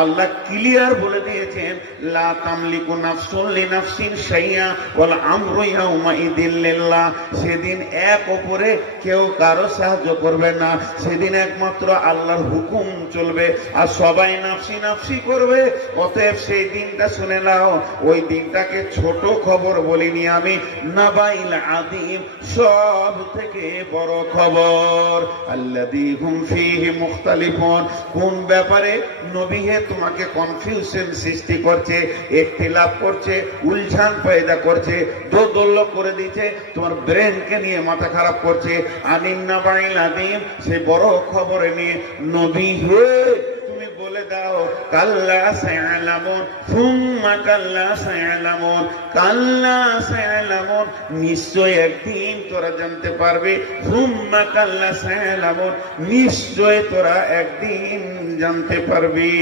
আল্লাহ clear বলে দিয়েছেন, লা তামলিকু নাফসুন লিনাফসিন শাইয়া ওয়াল আমরু ইয়াউমা ইদিল্লিল্লাহ সেদিন এক অপরে কেউ কারও সাহায্য করবে না। সেদিন একমাত্র আল্লাহর হুকুম চলবে, আর সবাই নাফসি নাফসি করবে। অতএব সেই দিনটা শুনে নাও, ওই দিনটাকে ছোট খবর বলিনি আমি, নাবাইল আদিম সব থেকে বড় খবর। আল্লাযী হুম ফীহি মুখতালিফুন। কোন ব্যাপারে নবী তোমাকে কনফিউশন সৃষ্টি করছে ইখতিলাফ করছে, উলঝান পয়দা করছে, দোদল্য করে দিচ্ছে, তোমার ব্রেনকে নিয়ে মাথা খারাপ করছে। আনিন নাবাইল আদিম, সে বড় খবরে নিয়ে নবী হে তুমি বলে দাও, কাল্লা সায়ালামুন, সুম্মা কাল্লা সায়ালামুন কাল্লা সায়ালামুন, নিশ্চয় একদিন তোরা জানতে পারবে, সুম্মা কাল্লা সায়ালামুন, নিশ্চয় তোরা একদিন জানতে পারবি।